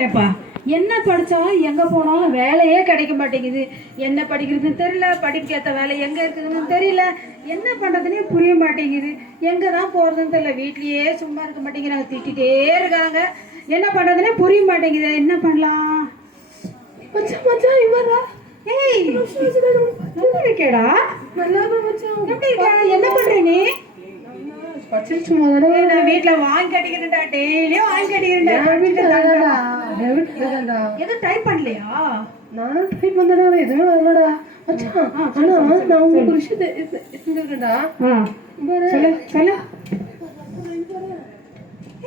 ஏப்பா என்ன படிச்சாலும் எங்க போனாலும் வேலையே கிடைக்க மாட்டேங்குது. என்ன படிக்கிறதுன்னு தெரியல ஏத்த வேலை எங்க இருக்குதுன்னு தெரியல. என்ன பண்றதுன்னே புரிய மாட்டேங்குது. எங்க தான் போறதுன்னு தெரியல வீட்லயே சும்மா இருக்க மாட்டேங்கிறாங்க திட்டிகிட்டே இருக்காங்க. என்ன பண்றதுன்னே புரிய மாட்டேங்குது. என்ன பண்ணலாம்? மச்சான் மச்சான் இவரா ஏய் இருக்கேடா நல்லா மச்சான். எப்படி என்ன பண்ற நீ? முதல்ல ஏய், நான் வீட்ல வாங்கி கட்டிக்கிறேன்டா டெய்லியும் வாங்கி கட்டிக்கிறேன்டா வீட்டுல தான்டா. டேவிட் இருக்கேன்டா எதுவும் டைப் பண்ணலையா? நானும் பண்ணடா எதுவுமே வரலடா. மச்சான் ஆனா நான் உங்களுக்கு ஒரு விஷயத்தை செஞ்சிருக்கேன்டா. சொல்லு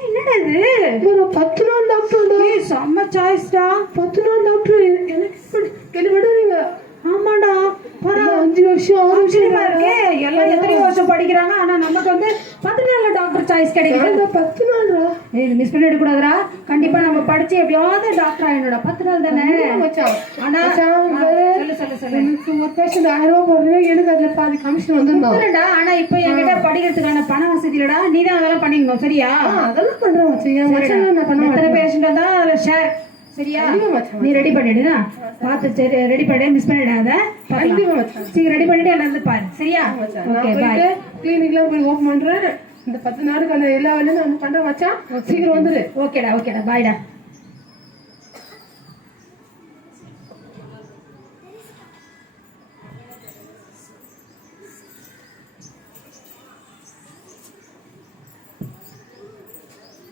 என்னடா இது? பாரு, பத்து நாள் டாக்டர்டா ஏய், செம்ம சாய்ஸ்டா பத்து நாள் டாக்டர் எனக்கு கேள்விப்படுறீங்க ஆமாடா அஞ்சு வருஷம் ஆறு ஆச்சரியமா இருக்கே. எல்லாம் எத்தனை வருஷம் படிக்கிறாங்க. ஆனா நமக்கு வந்து பத்து நாள்ல டாக்டர் சாய்ஸ் கிடைக்குது. வருஷம் பத்து நாள்ரா ஏய் மிஸ் பண்ணிட கூடாதுடா கண்டிப்பா நம்ம படிச்சு எப்படியாவது டாக்டர் ஆயிடணும்டா. பத்து நாள் தானே ஆனா. சொல்லு சொல்லு சொல்லு. எனக்கு ஒரு பேஷண்ட் ஆயிரம் ரூபாய் எனக்கு அதுல பாதி கமிஷன் சொல்லுடா ஆனா இப்போ என்கிட்ட படிக்கிறதுக்கான பண வசதி இல்லடா. நீ தான் அதெல்லாம் பண்ணிக்கணும் சரியா? அதெல்லாம் பண்றேன் நான் பண்ண எத்தனை பேஷண்ட் அதுல ஷேர் சரியா. நீ ரெடி பண்ணிடுனா பார்த்து சரி ரெடி பண்ணி மிஸ் பண்ணிடாத. சீக்கிரம் ரெடி பண்ணிட்டு எல்லாம் வந்து பாரு. சரியா. ஓகே பாய் போயிட்டு கிளினிக்ல போய் ஓப்பன் பண்றேன். இந்த பத்து நாளுக்கான எல்லா வேலையும் நான் பண்றேன் மச்சான். சீக்கிரம் வந்துரு. ஓகேடா ஓகேடா பாய்டா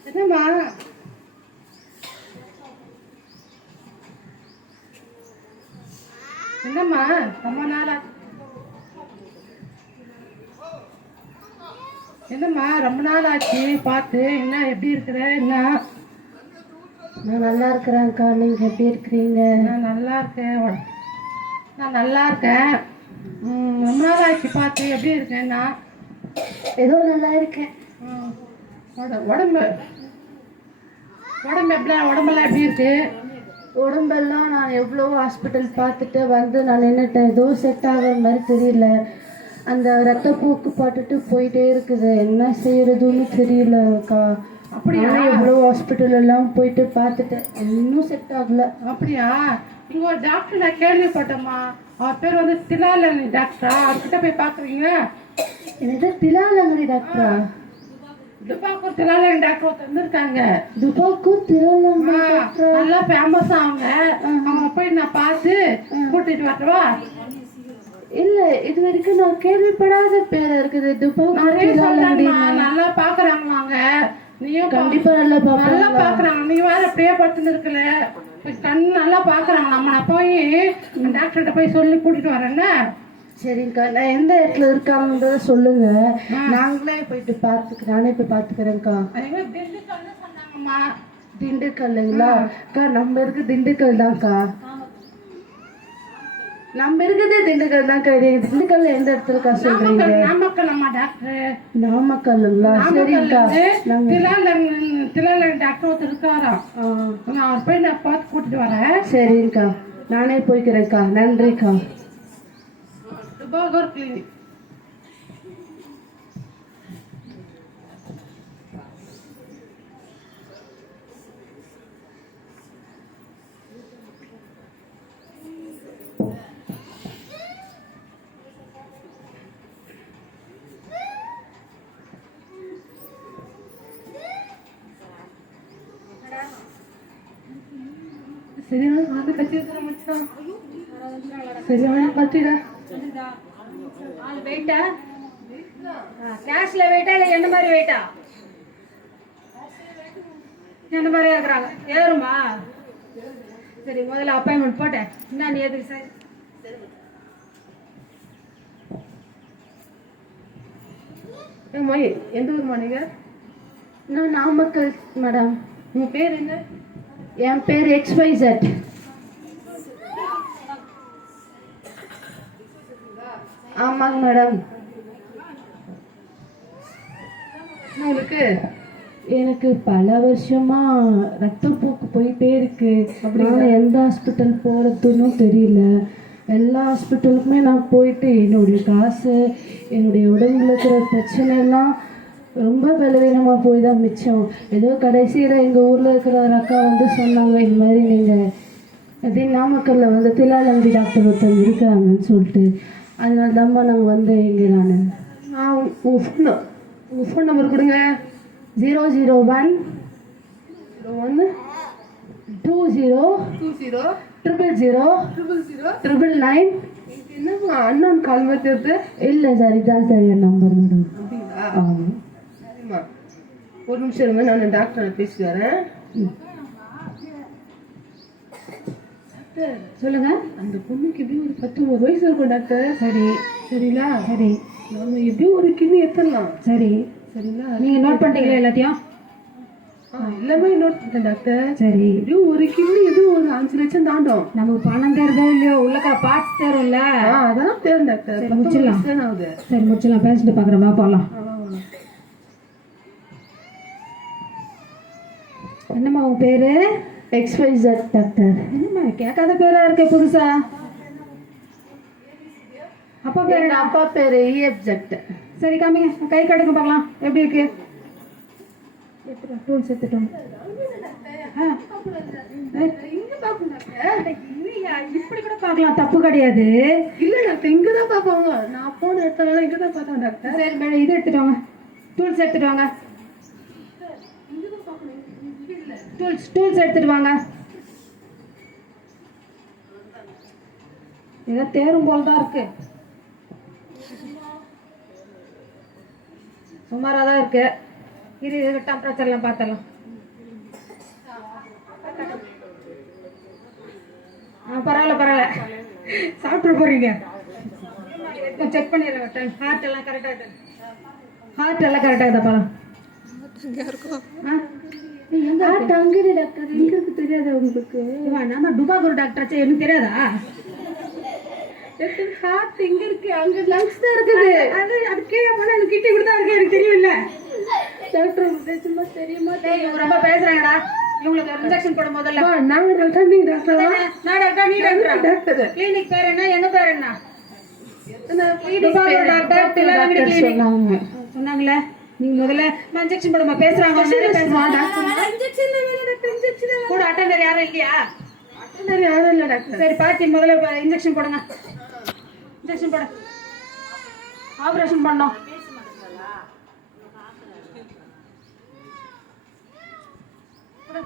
என்னம்மா என்னம்மா ரொம்ப நாளா என்னம்மா ரொம்ப நாள் ஆச்சு பார்த்து என்ன எப்படி இருக்கிற? என்ன? நான் நல்லா இருக்கிறேன்க்கா நீங்க எப்படி இருக்கிறீங்க? நான் நல்லா இருக்கேன். நான் நல்லா இருக்கேன். ரொம்ப நாள் ஆச்சு பார்த்து எப்படி இருக்கேன் நான்? ஏதோ நல்லா இருக்கேன். உடம்பு உடம்பு எப்படி உடம்பெல்லாம் எப்படி இருக்கு? உடம்பெல்லாம் நான் எவ்வளோ ஹாஸ்பிட்டல் பார்த்துட்டு வந்து நான் நின்றுட்டேன் ஏதோ செட் ஆகிற மாதிரி தெரியல. அந்த ரத்த போக்கு பாட்டுட்டு போயிட்டே இருக்குது. என்ன செய்யறதுன்னு தெரியலக்கா அப்படியா? எவ்வளோ ஹாஸ்பிட்டல் எல்லாம் போயிட்டு பார்த்துட்டேன் இன்னும் செட் ஆகல. அப்படியா? இங்க ஒரு டாக்டர் நான் கேள்விப்பட்டேம்மா. அவர் பேர் வந்து திலாலனி டாக்டரா அவர்கிட்ட போய் பாக்குறீங்க எனக்கு திலாலங்கடி டாக்டரா துபாக்கூர் திலாலனி டாக்டர் ஒருத்தர் வந்திருக்காங்க. துபாக்கூர் திலாலங்கடி ஆ, நல்லா ஃபேமஸ் அவங்க. அவங்க போய் நான் பார்த்து கூட்டிட்டு வரவா இல்ல இது வரைக்கும் நான் கேள்விப்படாத பேர் இருக்குது. சொல்றாங்கம்மா நல்லா பாக்குறாங்க அவங்க நீயும் கண்டிப்பா நல்லா நல்லா பாக்குறாங்க. நீ வேற அப்படியே படுத்துன்னு இருக்கல. கண் நல்லா பாக்குறாங்க. நம்ம நான் போய் டாக்டர்கிட்ட போய் சொல்லி கூட்டிட்டு வரேன்னா சரிங்கக்கா. நான் எந்த இடத்துல இருக்காங்கன்றத சொல்லுங்க. நாங்களே போயிட்டு பார்த்துக்க நானே போய் சொன்னாங்கம்மா. திண்டுக்கல்லுங்களா? அக்கா நம்ம இருக்கு திண்டுக்கல் தான்க்கா நம்ம இருக்கிறதே திண்டுக்கல் தான்க்கா. இது திண்டுக்கல்ல எந்த இடத்துலக்கா சொல்றீங்க? நாமக்கல் நாமக்கல் அம்மா டாக்டர் நாமக்கல்லுங்களா? சரிங்கக்கா. திலாலன் டாக்டர் ஒருத்தர் இருக்காராம் ஆ, நான் அவர் போய் நான் பார்த்து கூட்டிட்டு வரேன். சரிங்கக்கா. நானே போய்க்கிறேன்க்கா. நன்றிக்கா. சுபாகர் கிளினிக். சரியான காது கட்டிருக்கிற மச்சான் சரியான கட்டிடா ஆள் வெயிட்டா கேஷ்ல வெயிட்டா இல்லை என்ன மாதிரி வெயிட்டா என்ன மாதிரியா இருக்கிறாங்க ஏறுமா சரி முதல்ல அப்பாயின்மெண்ட் போட்டேன் என்ன நீ எதுக்கு சார் எந்த ஊர்மா நீங்க நான் நாமக்கல் மேடம் உங்க பேர் என்ன என் பேர் எக்ஸ்வைசட் ஆமாங்க மேடம். உங்களுக்கு எனக்கு பல வருஷமா ரத்தப்போக்கு போயிட்டே இருக்கு. நான் எந்த ஹாஸ்பிட்டல் போறதுன்னு தெரியல. எல்லா ஹாஸ்பிட்டலுக்குமே நான் போயிட்டு என்னுடைய காசு என்னுடைய உடம்புல இருக்கிற பிரச்சனை எல்லாம் ரொம்ப பலவீனமாக போய் தான் மிச்சம். ஏதோ கடைசியில் எங்கள் ஊரில் இருக்கிற ஒரு அக்கா வந்து சொன்னாங்க இந்த மாதிரி நீங்கள் அதே நாமக்கல்லில் வந்து திலாலம்பி டாக்டர் ஒருத்தவங்க இருக்கிறாங்கன்னு சொல்லிட்டு. அதனால தான்மா நாங்கள் வந்தேன் இங்கே நான். நான் உங்கள் ஃபோன் உங்கள் ஃபோன் நம்பர் கொடுங்க. ஜீரோ ஜீரோ ஒன் ஒன்று two zero two zero triple zero triple zero. Triple nine. என்னம்மா அண்ணன் கால் மாதிரி இல்லை சார் இதான் சார் என் நம்பர் மேடம். அப்படிங்களா? ஆமாம் ஒரு நிமிஷம் இருங்க நான் டாக்டர் பேசிட்டு வரேன். சொல்லுங்க. அந்த பொண்ணுக்கு எப்படியும் ஒரு பத்தொம்பது வயசு இருக்கும் டாக்டர் சரி. சரிங்களா? சரி. நம்ம எப்படியும் ஒரு கிண்ணி எத்தலாம் சரி. சரிங்களா? நீங்க நோட் பண்ணிட்டீங்களா எல்லாத்தையும்? எல்லாமே நோட் பண்ணிட்டேன் டாக்டர் சரி. எப்படியும் ஒரு கிண்ணி எதுவும் ஒரு அஞ்சு லட்சம் தாண்டும். நமக்கு பணம் தருதோ இல்லையோ உள்ளக்க பார்ட்ஸ் தரும்ல. ஆ அதெல்லாம் தேரும் டாக்டர் முடிச்சிடலாம். ஆகுது. சரி முடிச்சலாம் பேசிட்டு பார்க்குறேன் வா என்னம்மா உன் பேரு? எக்ஸ்வைசட் டாக்டர் என்னம்மா கேட்காத பேரா இருக்கு புதுசா? அப்பா பேரு அப்பா பேர் இஎப்ஜெக்ட் சரி காமிங்க. கை கடுங்க பார்க்கலாம். எப்படி இருக்கு? டூல்ஸ் எடுத்துட்டோம் இப்படி கூட பார்க்கலாம். தப்பு கிடையாது. இல்ல டாக்டர் இங்க தான் பார்ப்பாங்க. நான் போன இடத்துல இங்க தான் பார்த்தேன் டாக்டர். சரி மேடம் இது எடுத்துட்டு வாங்க. டூல்ஸ் எடுத்துட்டு வாங்க. டூல்ஸ் டூல்ஸ் எடுத்துட்டு வாங்க. ஏதோ தேரும் போல தான் இருக்கு. சுமாராக தான் இருக்கு. இது இது டெம்பரேச்சர்லாம் பார்த்தலாம் ஆ பரவாயில்ல பரவாயில்ல. சாப்பிட்டு போறீங்க. செக் பண்ணிடுறேன் ஹார்ட் எல்லாம் கரெக்டாக ஹார்ட் எல்லாம் கரெக்டாக இருக்குதா பாருங்க ஆ? அங்கே டாக்டர் எங்கே இருக்கு? தெரியாது உங்களுக்கு? நான் தான் டுபாகூர் டாக்டர் எனக்கு தெரியாதா? ஹார்ட் எங்க இருக்கு? அங்க லங்ஸ் தான் இருக்குது. அது அது கீழே போனா எனக்கு கிட்டி கூட தான் இருக்கு எனக்கு தெரியல டாக்டர் உங்களுக்கு சும்மா தெரியுமா? இவங்க ரொம்ப பேசுறாங்கடா. இவங்களுக்கு இன்ஜெக்ஷன் போட முதல்ல அப்பா, நாங்க டாக்டர் நீங்க டாக்டரா நான் டாக்டர் நீ டாக்டர் டாக்டர் கிளினிக் பேர் என்ன? எங்க பேர் என்ன? டாக்டர் கிளினிக் சொன்னாங்களே. நீங்க முதல்ல இன்ஜெக்ஷன் போடுமா பேசுறாங்க. கூட அட்டெண்டர் யாரும் இல்லையா? சரி யாரும் இல்ல டாக்டர் சரி பாட்டி முதல்ல இன்ஜெக்ஷன் போடுங்க. இன்ஜெக்ஷன் போடு. ஆபரேஷன் பண்ணோம்.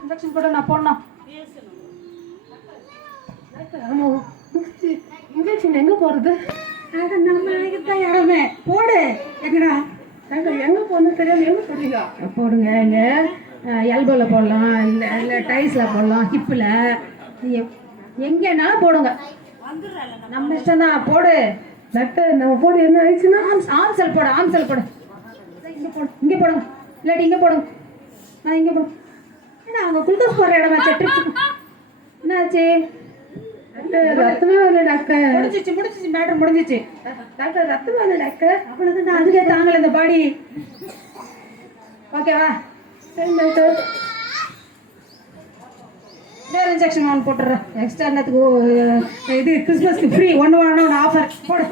இன்ஜெக்ஷன் போடு நான் போடணும். ஆமா இன்ஜெக்ஷன் எங்க போறது? நம்ம தான் இடமே போடு. எங்கடா டாக்டர் எங்க போகணும் தெரியாம எங்க போறீங்க? போடுங்க இங்க எல்போவில் போடலாம் இல்லை இல்லை டைஸில் போடலாம் ஹிப்பில் எங்கேனாலும் போடுங்க. நம்ம இஷ்டம் தான் போடு. டாக்டர் நம்ம போட என்ன ஆயிடுச்சுன்னா? ஆம்ஸ் ஆம்சல் போடு ஆம்சல் போடு. இங்கே போடு இங்கே போடுங்க. இல்லாட்டி இங்கே போடுங்க. ஆ இங்கே போடு. ஏன்னா அவங்க குளுக்கோஸ் போடுற இடம் வச்சு ட்ரிப்ஸ் என்னாச்சு? வரல டாக்டர். முடிஞ்சிச்சு முடிஞ்சிச்சு மேட்ரு முடிஞ்சிச்சு. டாக்டர் வரல டாக்டர். அவ்வளோதான் நான் அதுக்கே தாங்கல இந்த பாடி. ஓகேவா? சரி டாக்டர் வேறு இன்ஜெக்ஷன் ஒன்று போட்டுறேன் எக்ஸ்ட்ரா என்னத்துக்கு இது கிறிஸ்மஸ்க்கு ஃப்ரீ ஒன்று வாங்கினா ஒன்று ஆஃபர் போடு.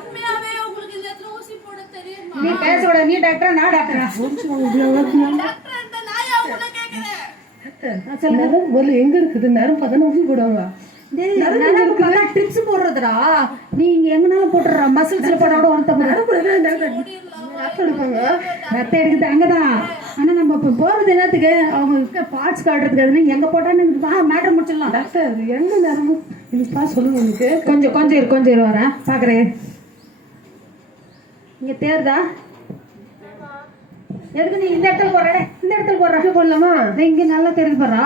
உண்மையாவே உங்களுக்கு இந்த இடத்துல ஊசி போட தெரியுமா? நீ பேசக்கூடாது. நீ டாக்டரா நான் டாக்டரா டாக்டர் இந்த நாயா உங்களை கேக்குறேன் டாக்டர் நரம் முதல்ல எங்க இருக்குது? நரம் பார்த்தா ஊசி போடுவாங்க ட்ரிப்ஸ் போடுறதுடா. நீ இங்க எங்கனாலும் போட்டுடுறா. மசில்ஸ்ல போட ரத்தம் எடுக்குது. அங்கதான். ஆனா நம்ம இப்ப போறது என்னத்துக்கு? அவங்க பார்ட்ஸ் காட்டுறதுக்கு. அதுன்னு எங்க போட்டான்னு மேட்டர் முடிச்சிடலாம். டாக்டர் எங்க நரம்பு? பார்த்து சொல்லுங்க கொஞ்சம் கொஞ்சம் கொஞ்சம் வரேன் பாக்குறேன். இங்க தேர்தா? எதுக்கு நீ இந்த இடத்துல போடுற இந்த இடத்துல போடுற. போடலாமா? இங்க நல்லா தெரிஞ்சு போடுறா.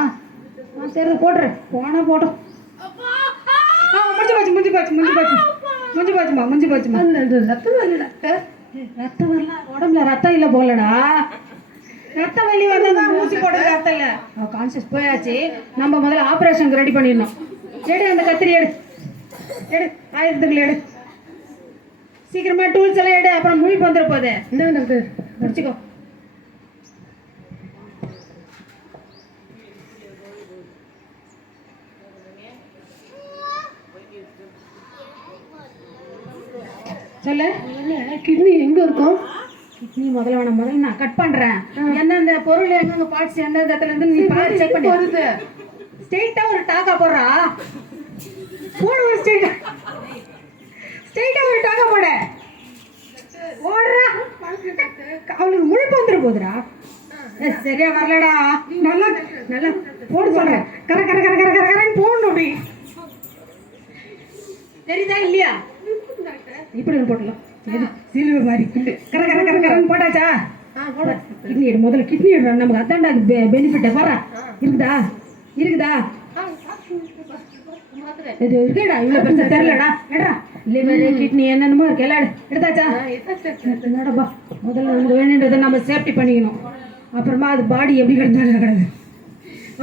நான் தெரிஞ்சு போடுற போனா போட்டோம். ஆ, முடிஞ்சு போச்சு முடிஞ்சு போச்சு முடிஞ்சு போச்சு முடிஞ்சு போச்சுமா முடிஞ்சு போச்சுமா ரத்தம் வரல ரத்தம் வரல. உடம்புல ரத்தம் இல்ல போலடா. ரத்தம் வெளியே வந்தா ஊசி போடுறது ரத்தம் இல்ல கான்சியஸ் போயாச்சு. நம்ம முதல்ல ஆபரேஷனுக்கு ரெடி பண்ணிடணும். எடு அந்த கத்திரி எடு. எடு ஆயிரத்துக்குள்ள எடு. சீக்கிரமா டூல்ஸ் எல்லாம் எடு. அப்புறம் முழிப்பு வந்துட போகுது. இந்தாங்க டாக்டர் முடிச்சுக்கோ சொல்லு கிட்னி எங்க இருக்கும். நீ முதல்ல வேணாம் முதல்ல நான் கட் பண்றேன். எந்தெந்த பொருள் எங்கெங்க பார்ட்ஸ் எந்த இடத்துல இருந்து நீ பாரு செக் பண்ணி வருது ஸ்ட்ரெயிட்டா ஒரு டாக்கா போடுறா. போடு ஒரு ஸ்ட்ரெயிட்டா ஸ்ட்ரெயிட்டா ஒரு டாக்கா போட. ஓடுறா அவளுக்கு முழுப்பு வந்துட போகுதுடா சரியா வரலடா. நல்லா நல்லா போடு சொல்றேன். கர கர கர கர கர கரன்னு போடணும் அப்படி. தெரியுதா இல்லையா? இப்படி போட்டலாம் சிலுவை மாதிரி கர கர கர கரன்னு போட்டாச்சா? கிட்னி எடு முதல்ல கிட்னி எடு நமக்கு அதான்டா பெனிஃபிட் வர. இருக்குதா? இருக்குதா? இது இருக்குடா. இவ்வளோ பெருசா தெரியலடா. எடுறா. லிவர் கிட்னி என்னென்னமோ இருக்கு. எல்லாம். எடுத்தாச்சா? என்னடாப்பா முதல்ல வந்து வேணுன்றதை நம்ம சேஃப்டி பண்ணிக்கணும். அப்புறமா அது பாடி எப்படி கிடந்தாலும் கிடக்கு.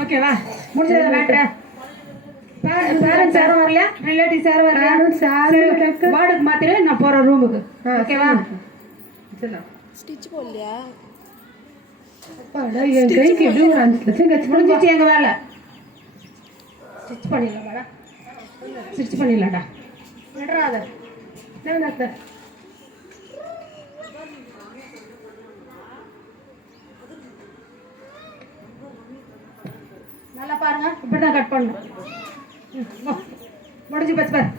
ஓகேவா முடிஞ்சதா மேட்ரு பேரண்ட்ஸ் யாரும் வரலையா ரிலேட்டிவ்ஸ் யாரும் சரி, வார்டுக்கு மாத்திர நான் போறேன் ரூமுக்கு ஓகேவா அப்பாடா, என் கைக்கு எப்படி ஒரு அஞ்சு லட்சம் கட்சி முடிஞ்சிச்சு எங்க வேலை? ஸ்டிச் பண்ணிடலாமாடா? ஸ்டிச் பண்ணிடலாம்டா. விடுறாத. டாக்டர் நல்லா பாருங்க இப்படி தான் கட் பண்ணணும். முடிஞ்சு பச்சு பாரு.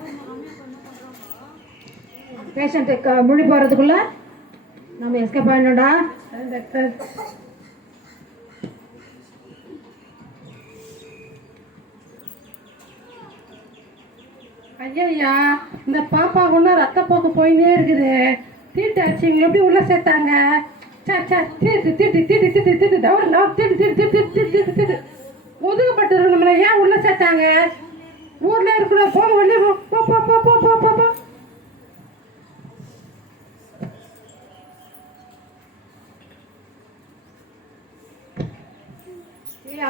பேஷண்ட்டு முழி போகிறதுக்குள்ள நம்ம எஸ்கேப் ஆயிடணும்டா. டாக்டர் ஐயா இந்த பாப்பாக்குள்ள ரத்தப்போக்கு போயினே இருக்குது. தீட்டு அடிச்சிங்க எப்படி உள்ள சேர்த்தாங்க? சார் சார் தீட்டு தீட்டு தீட்டு தீட்டு தீட்டு டவர் டவர் தீட்டு தீட்டு தீட்டு தீட்டு தீட்டு தீட்டு ஒதுக்கப்பட்டு நம்மளை ஏன் உள்ள சேர்த்தாங்க? ரோட்ல இருக்கிற போற வழி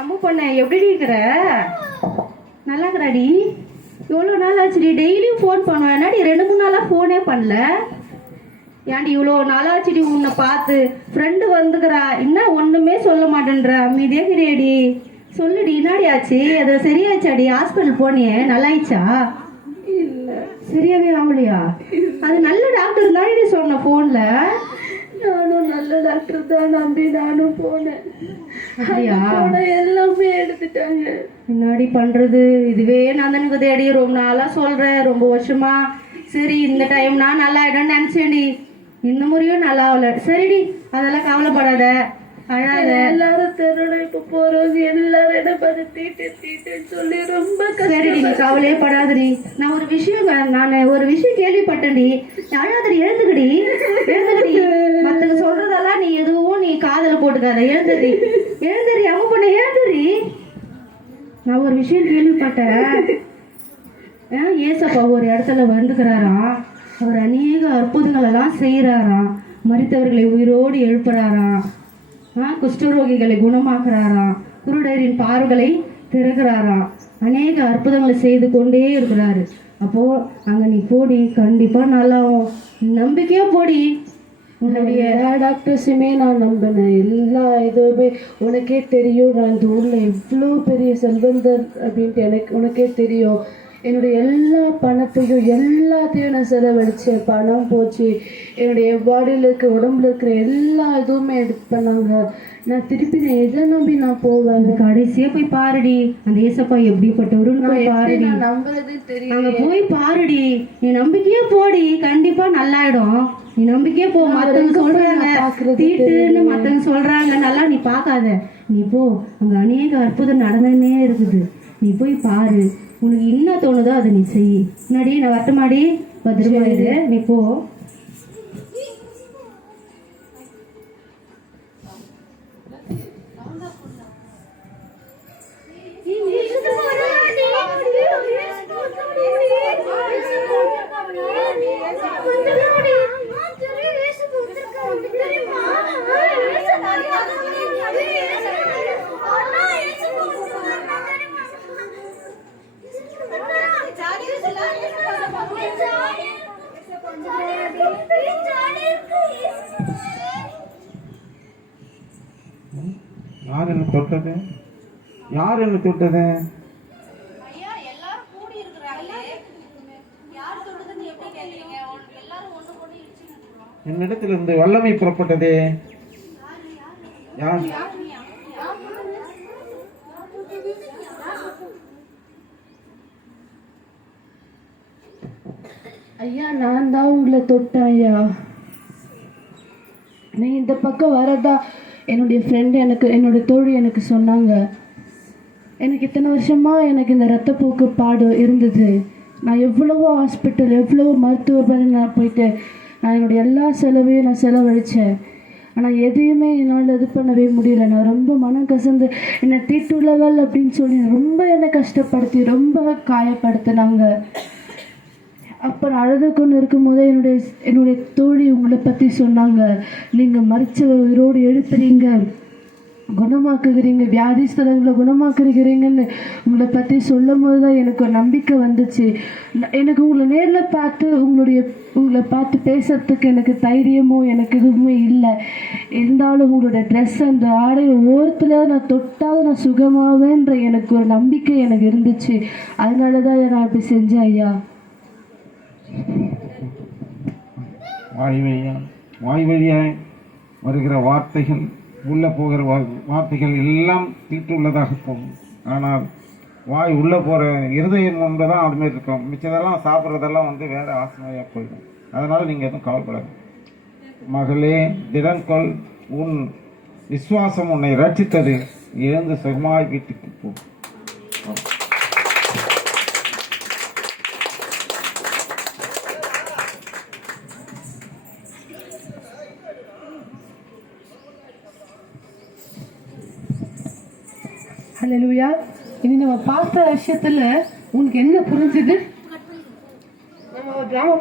அம்மு பொண்ணு எப்படி இருக்கிற? நல்லா இருக்கிறாடி எவ்வளோ நாள் ஆச்சுடி டெய்லியும் ஃபோன் பண்ணுவேன். ரெண்டு மூணு நாளாக ஃபோனே பண்ணல? ஏன்டி இவ்வளோ நாளாச்சுடி உன்னை பார்த்து? ஃப்ரெண்டு வந்துக்கிறா என்ன ஒன்றுமே சொல்ல மாட்டேன்ற. அமைதியாக கிரியேடி சொல்லுடி என்னாடி ஆச்சு? அது சரியாச்சாடி? ஹாஸ்பிட்டல் போனியே நல்லாயிச்சா சரியாவே ஆகலையா? அது நல்ல டாக்டர் தானே சொன்ன ஃபோனில். நானும் நல்ல டாக்டர் தான் நம்பி நானும் போனேன். எல்லாமே எடுத்துட்டாங்க. முன்னாடி பண்றது? இதுவே நான் தானே தேடி ரொம்ப நாளா சொல்றேன் ரொம்ப வருஷமா. சரி இந்த டைம் நான் நல்லா ஆயிடும்னு நினைச்சேன்டி. இந்த முறையும் நல்லா ஆகல சரிடி அதெல்லாம் கவலைப்படாத. எல்லாரும் தெருவுல இப்ப போறவங்க எல்லாரும் என்ன பார்த்து தீட்டு தீட்டுன்னு சொல்லி ரொம்ப சரிடி நீ கவலையே படாதடி. நான் ஒரு விஷயம் நான் ஒரு விஷயம் கேள்விப்பட்டேன்டி. அழாதடி எழுந்துக்கடி. எழுந்துக்கடி. மத்தவங்க சொல்றதெல்லாம் நீ எதுவும் நீ காதல போட்டுக்காத. எழுந்துடி எழுந்துடி அம்மா பண்ண எழுந்துடி நான் ஒரு விஷயம் கேள்விப்பட்டேன். ஏசப்பா ஒரு இடத்துல வந்துக்கிறாராம். அவர் அநேக அற்புதங்கள் எல்லாம் செய்கிறாராம் மரித்தவர்களை உயிரோடு எழுப்புறாராம். குஷ்டரோகிகளை குணமாக்குறாராம் குருடரின் பார்வைகளை திறக்கிறாராம் அநேக அற்புதங்களை செய்து கொண்டே இருக்கிறாரு. அப்போ அங்க நீ போடி கண்டிப்பா நல்லாவும். நம்பிக்கையா போடி. உன்னுடைய எல்லா டாக்டர்ஸுமே நான் நம்பினேன். எல்லா இதுவுமே உனக்கே தெரியும். நான் இந்த ஊரில் எவ்வளோ பெரிய செல்வந்தர் அப்படின்ட்டு எனக்கு உனக்கே தெரியும். என்னுடைய எல்லா பணத்தையும் எல்லாத்தையும் நான் செலவழிச்சேன். பணம் போச்சு. என்னுடைய பாடியில் இருக்க உடம்புல இருக்கிற எல்லா இதுவுமே எடுத்து பண்ணாங்க. நான் திருப்பி நான் எதை நம்பி நான் போவேன்? அந்த கடைசியா போய் பாருடி. அந்த ஏசப்பா எப்படிப்பட்டவருன்னு நான் போய் பாருடி. நம்புறது தெரியும் அங்க போய் பாருடி. நீ நம்பிக்கையா போடி. கண்டிப்பா நல்லாயிடும். நீ நம்பிக்கையா போ. மத்தவங்க சொல்றாங்க. தீட்டுன்னு மத்தவங்க சொல்றாங்க. நல்லா நீ பார்க்காத நீ போ. அங்க அநேக அற்புதம் நடந்துன்னே இருக்குது. நீ போய் பாரு. உனக்கு என்ன தோணுதோ அதை நீ செய். முன்னாடி நான் வரட்டுமாடி பத்திரமா இரு. நீ போ யார் என்ன தொட்டது யார் என்ன தொட்டது ஐயா எல்லாரும் கூடி இருக்கிறாங்களே யார் சொல்றதுன்னு எப்படி கேக்குறீங்க உன்- எல்லாரும் ஒண்ணு கூட என்னிடத்திலிருந்து வல்லமை புறப்பட்டதே. யார்? ஐயா நான் தான் உங்களை தொட்டேன் ஐயா. நீ இந்த பக்கம் வரதா என்னுடைய ஃப்ரெண்டு எனக்கு என்னுடைய தோழி எனக்கு சொன்னாங்க. எனக்கு இத்தனை வருஷமா எனக்கு இந்த ரத்தப்போக்கு பாடு இருந்தது. நான் எவ்வளவோ ஹாஸ்பிட்டல் எவ்வளவோ மருத்துவமனை நான் போயிட்டு நான் என்னுடைய எல்லா செலவையும் நான் செலவழித்தேன் ஆனால் எதையுமே என்னால் இது பண்ணவே முடியல. நான் ரொம்ப மனம் கசந்து என்னை தீட்டு லெவல் அப்படின்னு சொல்லி ரொம்ப என்னை கஷ்டப்படுத்தி ரொம்ப காயப்படுத்தினாங்க. அப்போ நான் அழுது கொண்டு இருக்கும்போதே என்னுடைய என்னுடைய தோழி உங்களை பற்றி சொன்னாங்க. நீங்கள் மறிச்ச உயிரோடு எழுப்புறீங்க. குணமாக்குகிறீங்க வியாதி ஸ்தலங்களை குணமாக்குறீங்கன்னு உங்களை பற்றி சொல்லும் போது தான் எனக்கு ஒரு நம்பிக்கை வந்துச்சு. எனக்கு உங்களை நேரில் பார்த்து உங்களுடைய உங்களை பார்த்து பேசுறதுக்கு எனக்கு தைரியமோ எனக்கு எதுவுமே இல்லை. இருந்தாலும் உங்களோட ட்ரெஸ் அந்த ஆடை ஓரத்தில் நான் தொட்டால் நான் சுகமாவேன்ற எனக்கு ஒரு நம்பிக்கை எனக்கு இருந்துச்சு. அதனால தான் நான் இப்படி செஞ்சேன் ஐயா. வாய் வழியா வாய் வழியாய் வருகிற வார்த்தைகள் உள்ளே போகிற வா வார்த்தைகள் எல்லாம் தீட்டுள்ளதாக போகும் ஆனால் வாய் உள்ளே போகிற இருதயம் ஒன்று தான் அதுமாரி இருக்கும். மிச்சதெல்லாம் சாப்பிட்றதெல்லாம் வந்து வேறு ஆசனையாக போயிடும். அதனால் நீங்கள் எதுவும் கவலைப்படாது மகளே திடன்கொள் உன் விசுவாசம் உன்னை ரட்சித்தது. எழுந்து சுகமாய் வீட்டுக்கு போ. இனி நம்ம பார்த்த விஷயத்துல உங்களுக்கு என்ன புரிஞ்சுது? நம்ம கிராம